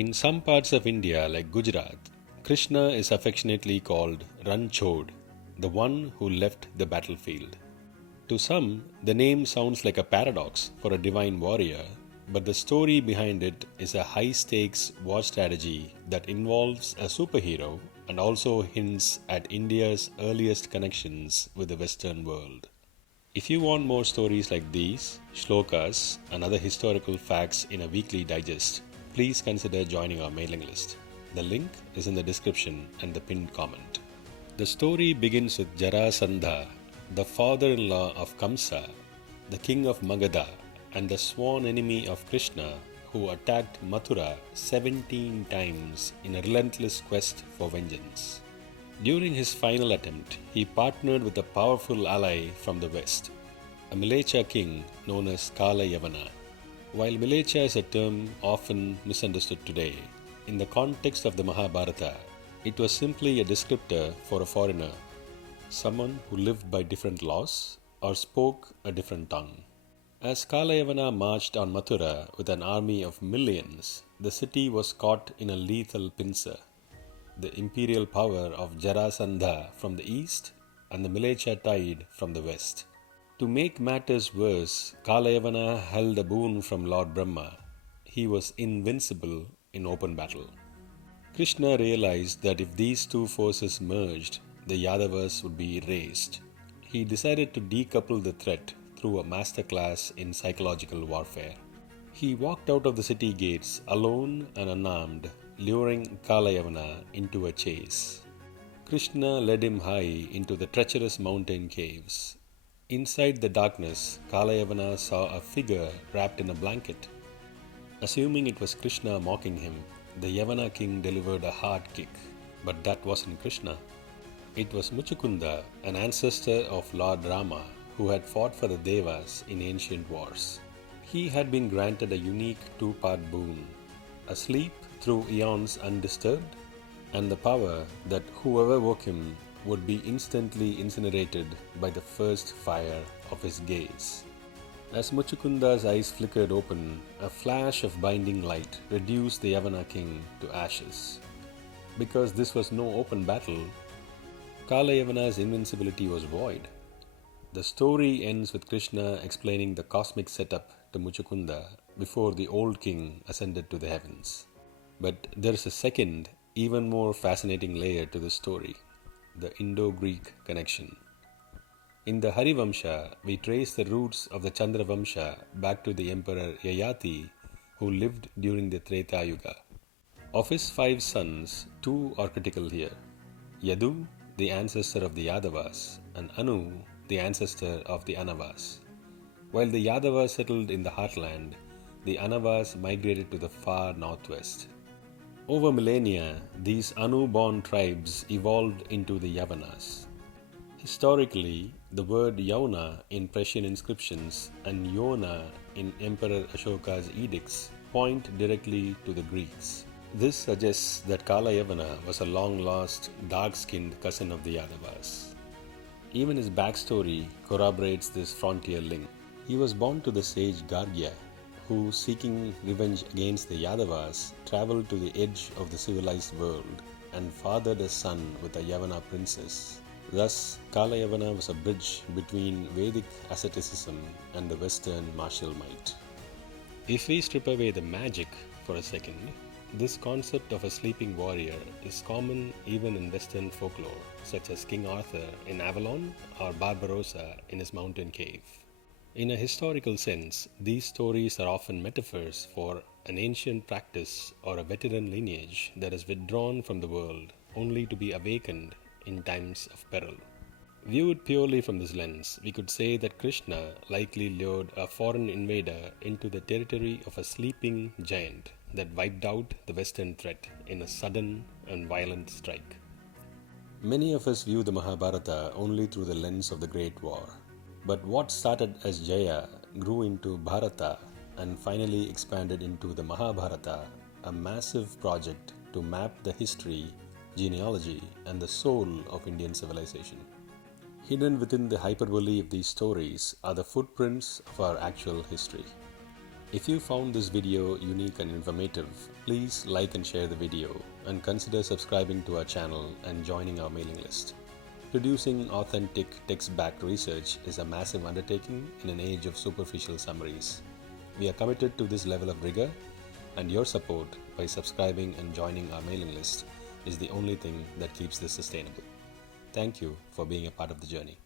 In some parts of India, like Gujarat, Krishna is affectionately called Ranchod, the one who left the battlefield. To some, the name sounds like a paradox for a divine warrior, but the story behind it is a high stakes war strategy that involves a superhero and also hints at India's earliest connections with the Western world. If you want more stories like these, shlokas, and other historical facts in a weekly digest, please consider joining our mailing list. The link is in the description and the pinned comment. The story begins with Jarasandha, the father-in-law of Kamsa, the king of Magadha, and the sworn enemy of Krishna, who attacked Mathura 17 times in a relentless quest for vengeance. During his final attempt, he partnered with a powerful ally from the west, a Mleccha king known as Kalayavana. While Mleccha is a term often misunderstood today, in the context of the Mahabharata, it was simply a descriptor for a foreigner, someone who lived by different laws or spoke a different tongue. As Kalayavana marched on Mathura with an army of millions, the city was caught in a lethal pincer, the imperial power of Jarasandha from the east and the Mleccha tide from the west. To make matters worse, Kalayavana held a boon from Lord Brahma. He was invincible in open battle. Krishna realized that if these two forces merged, the Yadavas would be erased. He decided to decouple the threat through a masterclass in psychological warfare. He walked out of the city gates alone and unarmed, luring Kalayavana into a chase. Krishna led him high into the treacherous mountain caves. Inside the darkness, Kalayavana saw a figure wrapped in a blanket. Assuming it was Krishna mocking him, the Yavana king delivered a hard kick. But that wasn't Krishna. It was Muchukunda, an ancestor of Lord Rama, who had fought for the Devas in ancient wars. He had been granted a unique two-part boon, a sleep through eons undisturbed, and the power that whoever woke him would be instantly incinerated by the first fire of his gaze. As Muchukunda's eyes flickered open, a flash of binding light reduced the Yavana king to ashes. Because this was no open battle, Kalayavana's invincibility was void. The story ends with Krishna explaining the cosmic setup to Muchukunda before the old king ascended to the heavens. But there is a second, even more fascinating layer to the story, the Indo-Greek connection. In the Harivamsha, we trace the roots of the Chandravamsha back to the emperor Yayati, who lived during the Treta Yuga. Of his 5 sons, 2 are critical here: Yadu, the ancestor of the Yadavas, and Anu, the ancestor of the Anavas. While the Yadavas settled in the heartland, the Anavas migrated to the far northwest. Over millennia, these Anu-born tribes evolved into the Yavanas. Historically, the word Yavana in Persian inscriptions and Yona in Emperor Ashoka's edicts point directly to the Greeks. This suggests that Kalayavana was a long-lost, dark-skinned cousin of the Yadavas. Even his backstory corroborates this frontier link. He was born to the sage Gargya, who, seeking revenge against the Yadavas, traveled to the edge of the civilized world and fathered a son with a Yavana princess. Thus, Kalayavana was a bridge between Vedic asceticism and the Western martial might. If we strip away the magic for a second, this concept of a sleeping warrior is common even in Western folklore, such as King Arthur in Avalon or Barbarossa in his mountain cave. In a historical sense, these stories are often metaphors for an ancient practice or a veteran lineage that is withdrawn from the world only to be awakened in times of peril. Viewed purely from this lens, we could say that Krishna likely lured a foreign invader into the territory of a sleeping giant that wiped out the Western threat in a sudden and violent strike. Many of us view the Mahabharata only through the lens of the Great War. But what started as Jaya grew into Bharata and finally expanded into the Mahabharata, a massive project to map the history, genealogy, and the soul of Indian civilization. Hidden within the hyperbole of these stories are the footprints of our actual history. If you found this video unique and informative, please like and share the video and consider subscribing to our channel and joining our mailing list. Producing authentic text-backed research is a massive undertaking in an age of superficial summaries. We are committed to this level of rigor, and your support by subscribing and joining our mailing list is the only thing that keeps this sustainable. Thank you for being a part of the journey.